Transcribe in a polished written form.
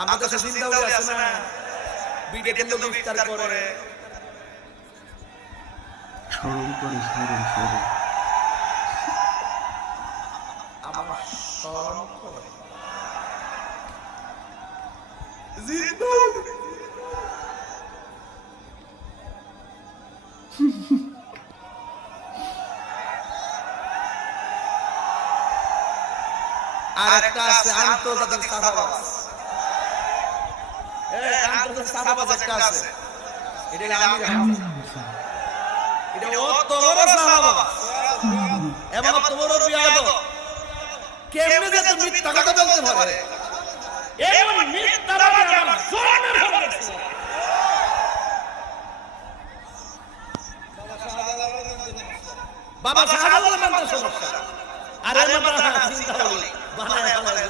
আমাদের কাছে চিন্তা হয়ে আছে না বিডেতে লোক ইফতার করে স্মরণ করে স্মরণ আমার স্মরণ করে আরেকটা আছে আন্তর্জাতিক সাদাবাজ। আন্তর্জাতিক সাদাবাজ একটা আছে, এটা আমির হামজা। এটা অত বড় সাহাবা এবং অত বড় বিয়াদব, কেমনে যে তুমি মিথ্যা কথা বলতে পারে? এমন মিথ্যাবাদী আমার জন্মের হবে না। বাবা শাহজালাল মানতে সমস্যা, আর এর মাথা চিন্তা হলো বানায় বানায়